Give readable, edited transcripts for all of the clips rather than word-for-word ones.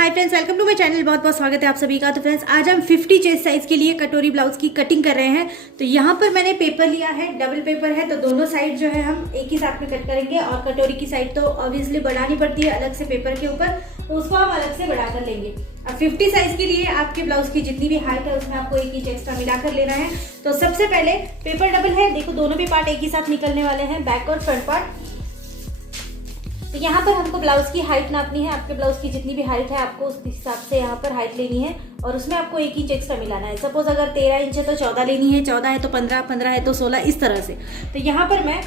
Hi friends, welcome to my channel. बहुत बहुत स्वागत है आप सभी का। तो फ्रेंड्स, आज हम 50 चेस्ट साइज के लिए कटोरी ब्लाउज की कटिंग कर रहे हैं। तो यहाँ पर मैंने पेपर लिया है, डबल पेपर है, तो दोनों साइड जो है हम एक ही साथ में कट करेंगे। और कटोरी की साइड तो ऑब्वियसली बढ़ानी पड़ती है अलग से पेपर के ऊपर, तो उसको हम अलग से बढ़ा कर लेंगे। अब 50 साइज के लिए आपके ब्लाउज की जितनी भी हाइट है उसमें आपको 1 इंच एक्स्ट्रा मिलाकर लेना है। तो सबसे पहले पेपर डबल है, देखो दोनों भी पार्ट एक ही साथ निकलने वाले हैं, बैक और फ्रंट पार्ट। तो यहाँ पर हमको ब्लाउज की हाइट नापनी है। आपके ब्लाउज की जितनी भी हाइट है आपको उस हिसाब से यहाँ पर हाइट लेनी है और उसमें आपको 1 इंच एक्स्ट्रा मिलाना है। सपोज अगर 13 इंच है तो 14 लेनी है, 14 है तो 15, 15 है तो 16, इस तरह से। तो यहाँ पर मैं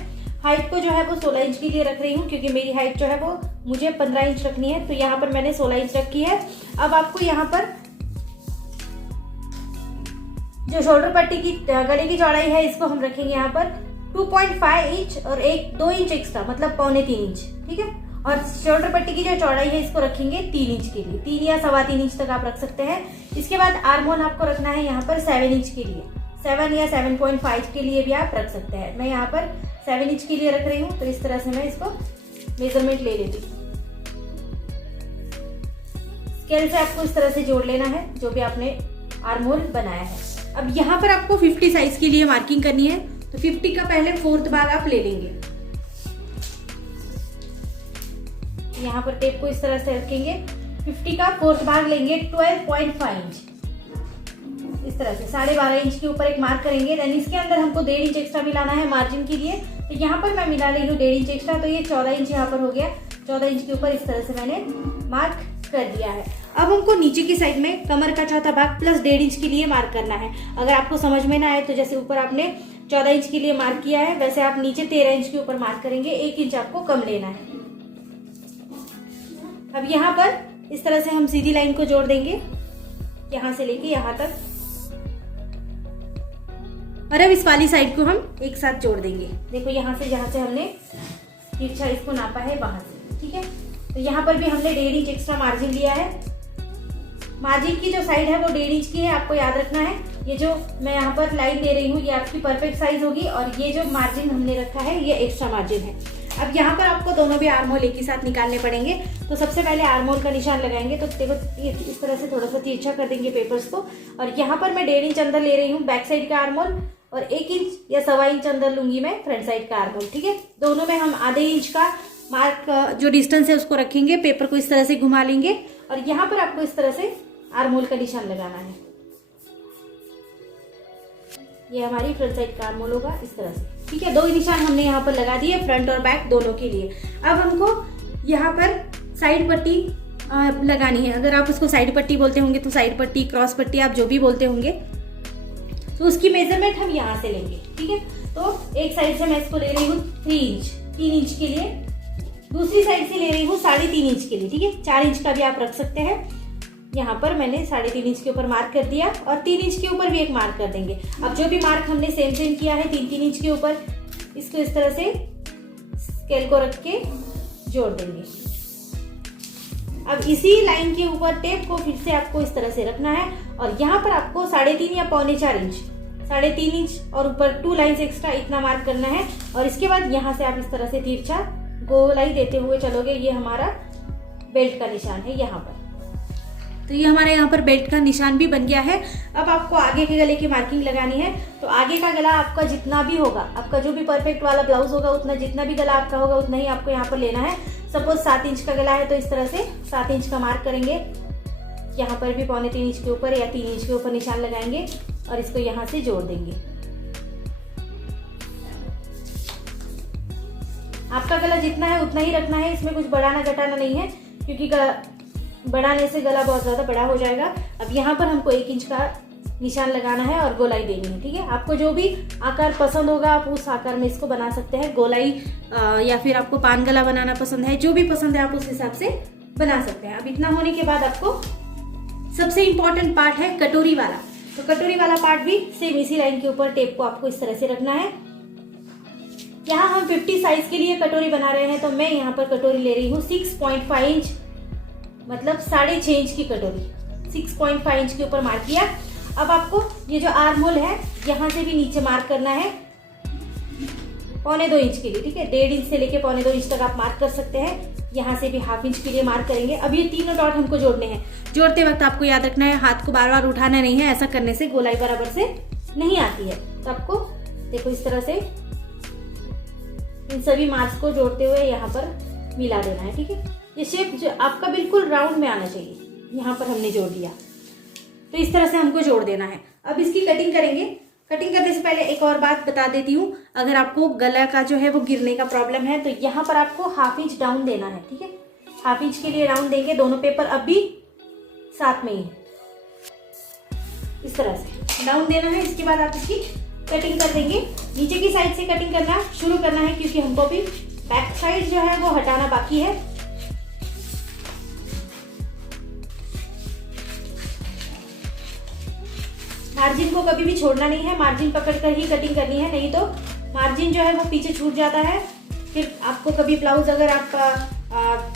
हाइट को जो है वो 16 इंच के लिए रख रही हूँ, क्योंकि मेरी हाइट जो है वो मुझे 15 इंच रखनी है। तो यहाँ पर मैंने 16 इंच रखी है। अब आपको यहाँ पर जो शोल्डर पट्टी की गले की चौड़ाई है इसको हम रखेंगे यहाँ पर 2.5 इंच और 2 इंच एक्स्ट्रा, मतलब 3.25 इंच, ठीक है। और शोल्डर पट्टी की जो चौड़ाई है इसको रखेंगे 3 इंच के लिए, 3 या 3.25 इंच तक आप रख सकते हैं। इसके बाद आर्म होल आपको रखना है यहाँ पर 7 इंच के लिए, 7 या 7.5 के लिए भी आप रख सकते हैं। मैं यहाँ पर 7 इंच के लिए रख रही हूँ। तो इस तरह से मैं इसको मेजरमेंट ले लेती हूँ। स्केल से आपको इस तरह से जोड़ लेना है जो भी आपने आर्म होल बनाया है। अब यहाँ पर आपको 50 साइज के लिए मार्किंग करनी है। तो 50 का पहले 4th भाग आप ले लेंगे। यहाँ पर टेप को इस तरह से रखेंगे। 50 का 4th भाग लेंगे 12.5 इंच, इस तरह से 12.5 इंच के ऊपर एक मार्क करेंगे। देन इसके अंदर हमको 1.5 इंच एक्स्ट्रा मिलाना है मार्जिन के लिए। तो यहाँ पर मैं मिला रही हूँ 1.5 इंच एक्स्ट्रा, तो ये 14 इंच यहाँ पर हो गया। 14 इंच के ऊपर इस तरह से मैंने मार्क कर दिया है। अब हमको नीचे की साइड में कमर का चौथा भाग प्लस 1.5 इंच के लिए मार्क करना है। अगर आपको समझ में ना आए तो जैसे ऊपर आपने 14 इंच के लिए मार्क किया है वैसे आप नीचे 13 इंच के ऊपर मार्क करेंगे। 1 इंच आपको कम लेना है। अब यहाँ पर इस तरह से हम सीधी लाइन को जोड़ देंगे, यहाँ से लेके यहाँ तक। और अब इस वाली साइड को हम एक साथ जोड़ देंगे। देखो यहाँ से जहाँ से हमने तिरछा इसको नापा है वहां से, ठीक है। तो यहाँ पर भी हमने 1.5 इंच एक्स्ट्रा मार्जिन लिया है। मार्जिन की जो साइड है वो 1.5 इंच की है, आपको याद रखना है। ये जो मैं यहाँ पर लाइन दे रही हूँ ये आपकी परफेक्ट साइज होगी, और ये जो मार्जिन हमने रखा है ये एक्स्ट्रा मार्जिन है। अब यहाँ पर आपको दोनों भी आर्म होल एक ही साथ निकालने पड़ेंगे। तो सबसे पहले आर्म होल का निशान लगाएंगे। तो देखो इस तरह से थोड़ा सा तिरछा कर देंगे पेपर्स को, और यहाँ पर मैं 1.5 इंच अंदर ले रही हूँ बैक साइड का आर्म होल, और 1 इंच या 1.25 इंच अंदर लूंगी मैं फ्रंट साइड का आर्म होल, ठीक है। दोनों में हम आधे इंच का मार्क जो डिस्टेंस है उसको रखेंगे। पेपर को इस तरह से घुमा लेंगे और यहाँ पर आपको इस तरह से आर्म होल का निशान लगाना है। ये हमारी फ्रंट साइड का आर्म होल होगा इस तरह से, ठीक है। 2 निशान हमने यहाँ पर लगा दिए, फ्रंट और बैक दोनों के लिए। अब हमको यहाँ पर साइड पट्टी लगानी है। अगर आप उसको साइड पट्टी बोलते होंगे तो साइड पट्टी, क्रॉस पट्टी, आप जो भी बोलते होंगे, तो उसकी मेजरमेंट हम यहाँ से लेंगे, ठीक है। तो एक साइड से मैं इसको ले रही हूँ 3 इंच के लिए, दूसरी साइड से ले रही हूँ 3.5 इंच के लिए, ठीक है। 4 इंच का भी आप रख सकते हैं। यहाँ पर मैंने 3.5 इंच के ऊपर मार्क कर दिया, और 3 इंच के ऊपर भी एक मार्क कर देंगे। अब जो भी मार्क हमने सेम किया है 3 इंच के ऊपर, इसको इस तरह से स्केल को रख के जोड़ देंगे। अब इसी लाइन के ऊपर टेप को फिर से आपको इस तरह से रखना है, और यहाँ पर आपको 3.5 या 3.25 इंच, 3.5 इंच और ऊपर 2 लाइन्स एक्स्ट्रा इतना मार्क करना है। और इसके बाद यहाँ से आप इस तरह से तिरछा गोलाई देते हुए चलोगे। ये हमारा बेल्ट का निशान है यहाँ पर। तो ये हमारे यहाँ पर बेल्ट का निशान भी बन गया है। अब आपको आगे के गले की मार्किंग लगानी है। तो आगे का गला आपका जितना भी होगा, आपका जो भी परफेक्ट वाला ब्लाउज होगा उतना, जितना भी गला आपका होगा उतना ही आपको यहाँ पर लेना है। सपोज 7 इंच का गला है तो इस तरह से 7 इंच का मार्क करेंगे। यहाँ पर भी 3.25 इंच के ऊपर या 3 इंच के ऊपर निशान लगाएंगे और इसको यहाँ से जोड़ देंगे। आपका गला जितना है उतना ही रखना है, इसमें कुछ बढ़ाना घटाना नहीं है, क्योंकि बढ़ाने से गला बहुत ज्यादा बड़ा हो जाएगा। अब यहाँ पर हमको 1 इंच का निशान लगाना है और गोलाई देनी है, ठीक है। आपको जो भी आकार पसंद होगा आप उस आकार में इसको बना सकते हैं। गोलाई या फिर आपको पान गला बनाना पसंद है, जो भी पसंद है आप उस हिसाब से बना सकते हैं। अब इतना होने के बाद आपको सबसे इंपॉर्टेंट पार्ट है कटोरी वाला। तो कटोरी वाला पार्ट भी सेम इसी लाइन के ऊपर टेप को आपको इस तरह से रखना है। यहाँ हम 50 साइज के लिए कटोरी बना रहे हैं, तो मैं यहाँ पर कटोरी ले रही हूँ 6.5 इंच, मतलब 6.5 इंच की कटोरी। 6.5 इंच के ऊपर मार्क किया। अब आपको ये जो आर्म होल है यहाँ से भी नीचे मार्क करना है 1.25 इंच के लिए, ठीक है। 1.5 इंच से लेके 1.25 इंच तक आप मार्क कर सकते हैं। यहाँ से भी हाफ इंच के लिए मार्क करेंगे। अब ये तीनों डॉट हमको जोड़ने हैं। जोड़ते वक्त आपको याद रखना है हाथ को बार बार उठाना नहीं है, ऐसा करने से गोलाई बराबर से नहीं आती है। तो आपको देखो इस तरह से इन सभी मार्क्स को जोड़ते हुए यहाँ पर मिला देना है, ठीक है। ये शेप जो आपका बिल्कुल राउंड में आना चाहिए, यहाँ पर हमने जोड़ दिया, तो इस तरह से हमको जोड़ देना है। अब इसकी कटिंग करेंगे। कटिंग करने से पहले एक और बात बता देती हूँ, अगर आपको गला का जो है वो गिरने का प्रॉब्लम है तो यहाँ पर आपको हाफ इंच डाउन देना है, ठीक है। हाफ इंच के लिए राउंड देंगे, दोनों पेपर अब भी साथ में ही इस तरह से डाउन देना है। इसके बाद आप इसकी कटिंग कर देंगे। नीचे की साइड से कटिंग करना शुरू करना है, क्योंकि हमको भी बैक साइड जो है वो हटाना बाकी है। मार्जिन को कभी भी छोड़ना नहीं है, मार्जिन पकड़कर ही कटिंग करनी है, नहीं तो मार्जिन जो है वो पीछे छूट जाता है। फिर आपको कभी ब्लाउज अगर आपका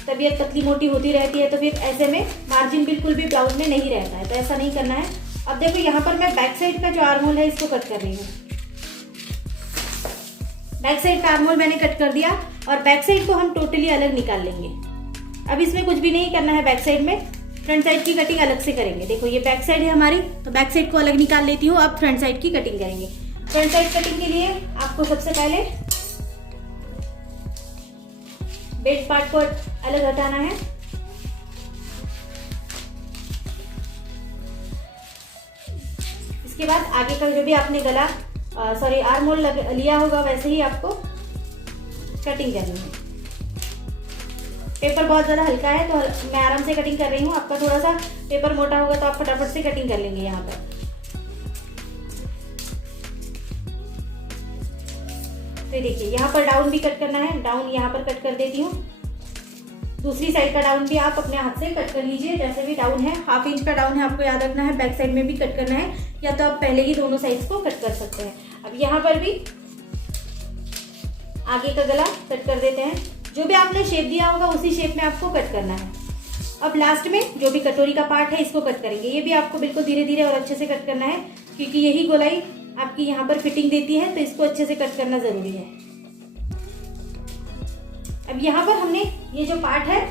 तबीयत पतली मोटी होती रहती है तो फिर ऐसे में मार्जिन बिल्कुल भी ब्लाउज में नहीं रहता है, तो ऐसा नहीं करना है। अब देखो यहाँ पर मैं बैक साइड का जो आर्म होल है इसको कट कर रही हूँ। बैक साइड का आर्म होल मैंने कट कर दिया और बैक साइड को हम टोटली अलग निकाल लेंगे। अब इसमें कुछ भी नहीं करना है, बैक साइड में फ्रंट साइड की कटिंग अलग से करेंगे। देखो ये बैक साइड है हमारी, तो बैक साइड को अलग निकाल लेती हूँ। अब फ्रंट साइड की कटिंग करेंगे। फ्रंट साइड कटिंग के लिए आपको सबसे पहले बेल्ट पार्ट को अलग हटाना है। इसके बाद आगे का जो भी आपने गला आर्म होल लिया होगा वैसे ही आपको कटिंग करनी है। पेपर बहुत ज़्यादा हल्का है तो मैं आराम से कटिंग कर रही हूँ। आपका थोड़ा सा पेपर मोटा होगा तो आप फटाफट से कटिंग कर लेंगे। यहाँ पर तो देखिए यहाँ पर डाउन भी कट करना है, डाउन यहाँ पर कट कर देती हूँ। दूसरी साइड का डाउन भी आप अपने हाथ से कट कर लीजिए, जैसे भी डाउन है। हाफ इंच का डाउन है, आपको याद रखना है। बैक साइड में भी कट करना है, या तो आप पहले ही दोनों साइड्स को कट कर सकते हैं। अब यहाँ पर भी आगे का गला कट कर देते हैं। जो भी आपने शेप दिया होगा उसी शेप में आपको कट करना है। अब लास्ट में जो भी कटोरी का पार्ट है इसको कट करेंगे। ये भी आपको बिल्कुल धीरे धीरे और अच्छे से कट करना है, क्योंकि यही गोलाई आपकी यहाँ पर फिटिंग देती है, तो इसको अच्छे से कट करना जरूरी है। अब यहाँ पर हमने ये जो पार्ट है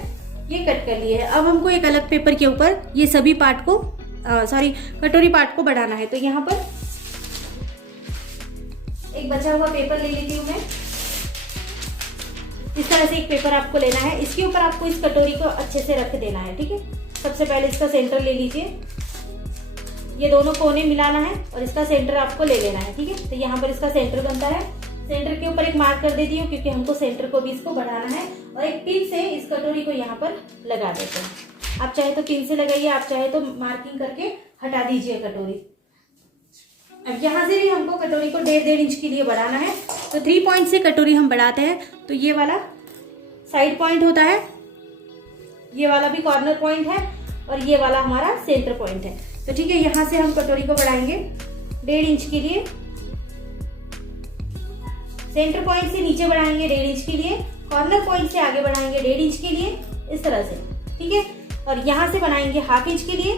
ये कट कर लिए है। अब हमको एक अलग पेपर के ऊपर ये सभी पार्ट को कटोरी पार्ट को बढ़ाना है। तो यहाँ पर एक बचा हुआ पेपर ले लेती हूँ मैं। इस तरह से एक पेपर आपको लेना है, इसके ऊपर आपको इस कटोरी को अच्छे से रख देना है, ठीक है। सबसे पहले इसका सेंटर ले लीजिए, ये दोनों कोने मिलाना है और इसका सेंटर आपको ले लेना है, ठीक है। तो यहाँ पर इसका सेंटर बनता है। सेंटर के ऊपर एक मार्क कर देती हूँ, क्योंकि हमको सेंटर को भी इसको बढ़ाना है। और एक पिन से इस कटोरी को यहाँ पर लगा देते हैं। आप चाहे तो पिन से लगाइए, आप चाहे तो मार्किंग करके हटा दीजिए कटोरी। अब यहाँ से भी हमको कटोरी को 1.5 इंच के लिए बढ़ाना है। तो 3 पॉइंट से कटोरी हम बढ़ाते हैं। तो ये वाला साइड पॉइंट होता है, ये वाला भी कॉर्नर पॉइंट है और ये वाला हमारा सेंटर पॉइंट है। तो ठीक है, यहाँ से हम कटोरी को बढ़ाएंगे 1.5 इंच के लिए। सेंटर पॉइंट से नीचे बढ़ाएंगे 1.5 इंच के लिए, कॉर्नर पॉइंट से आगे बढ़ाएंगे 1.5 इंच के लिए, इस तरह से, ठीक है। और यहाँ से बनाएंगे हाफ इंच के लिए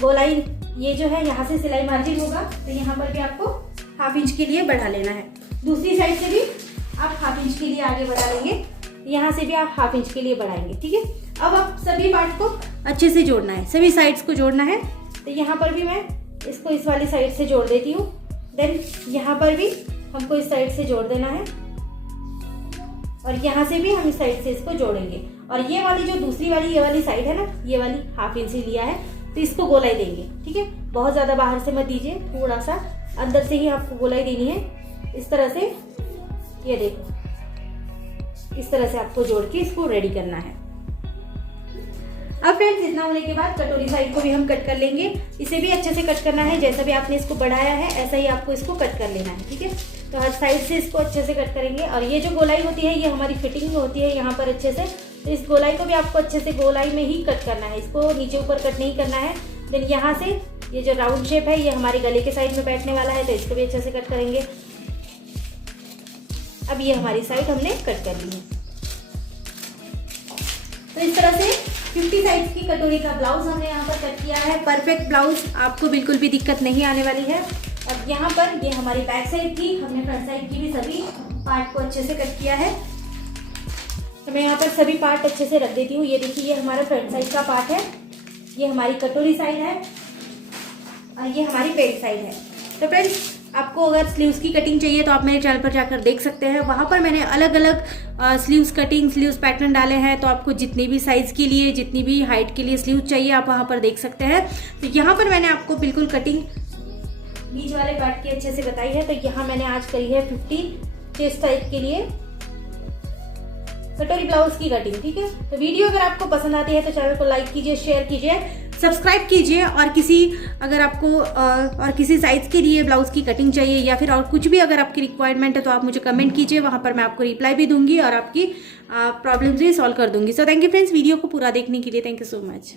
गोलाई। ये जो है यहाँ से सिलाई मार्जिन होगा, तो यहाँ पर भी आपको हाफ इंच के लिए बढ़ा लेना है। दूसरी साइड से भी आप हाफ इंच के लिए आगे बढ़ा लेंगे, यहाँ से भी आप हाफ इंच के लिए बढ़ाएंगे, ठीक है। अब आप सभी पार्ट को अच्छे से जोड़ना है, सभी साइड्स को जोड़ना है। तो यहाँ पर भी मैं इसको इस वाली साइड से जोड़ देती हूँ। देन यहाँ पर भी हमको इस साइड से जोड़ देना है और यहाँ से भी हम इस साइड से इसको जोड़ेंगे। और ये वाली जो दूसरी वाली ये वाली साइड है ना, ये वाली हाफ इंच ही लिया है, तो इसको गोलाई देंगे, ठीक है। बहुत ज़्यादा बाहर से मत दीजिए, थोड़ा सा अंदर से ही आपको गोलाई देनी है। इस तरह से, ये देखो, इस तरह से आपको जोड़ के इसको रेडी करना है। अब फ्रेंड्स इतना होने के बाद कटोरी साइड को भी हम कट कर लेंगे। इसे भी अच्छे से कट करना है, जैसा भी आपने इसको बढ़ाया है ऐसा ही आपको इसको कट कर लेना है, ठीक है। तो हर साइड से इसको अच्छे से कट करेंगे। और ये जो गोलाई होती है ये हमारी फिटिंग में होती है यहाँ पर अच्छे से, तो इस गोलाई को भी आपको अच्छे से गोलाई में ही कट करना है, इसको नीचे ऊपर कट नहीं करना है। देन यहाँ से ये जो राउंड शेप है ये हमारे गले के साइड में बैठने वाला है, तो इसको भी अच्छे से कट करेंगे। अब ये हमारी साइड हमने कट कर ली है। तो इस तरह से 50 साइज की कटोरी का ब्लाउज हमने यहाँ पर कट किया है। परफेक्ट ब्लाउज, आपको बिल्कुल भी दिक्कत नहीं आने वाली है। अब यहाँ पर ये हमारी बैक साइड थी, हमने फ्रंट साइड की भी सभी पार्ट को अच्छे से कट किया है। तो मैं यहाँ पर सभी पार्ट अच्छे से रख देती हूँ। ये देखिए, ये हमारा फ्रंट साइड का पार्ट है, ये हमारी कटोरी साइड है और ये हमारी पेट साइड है। तो फ्रेंड्स, आपको अगर स्लीव्स की कटिंग चाहिए तो आप मेरे चैनल पर जाकर देख सकते हैं। वहाँ पर मैंने अलग अलग स्लीव्स कटिंग, स्लीव्स पैटर्न डाले हैं। तो आपको जितनी भी साइज़ के लिए, जितनी भी हाइट के लिए स्लीव चाहिए, आप वहाँ पर देख सकते हैं। तो यहाँ पर मैंने आपको बिल्कुल कटिंग बीच वाले पार्ट की अच्छे से बताई है। तो यहाँ मैंने आज करी है 50 चेस्ट टाइप के लिए कटोरी ब्लाउज की कटिंग। ठीक है, तो वीडियो अगर आपको पसंद आती है तो चैनल को लाइक कीजिए, शेयर कीजिए, सब्सक्राइब कीजिए। और अगर आपको और किसी साइज के लिए ब्लाउज की कटिंग चाहिए या फिर और कुछ भी अगर आपकी रिक्वायरमेंट है तो आप मुझे कमेंट कीजिए, वहाँ पर मैं आपको रिप्लाई भी दूंगी और आपकी प्रॉब्लम्स भी सॉल्व कर दूंगी। So thank you friends, video को पूरा देखने के लिए। Thank you so much.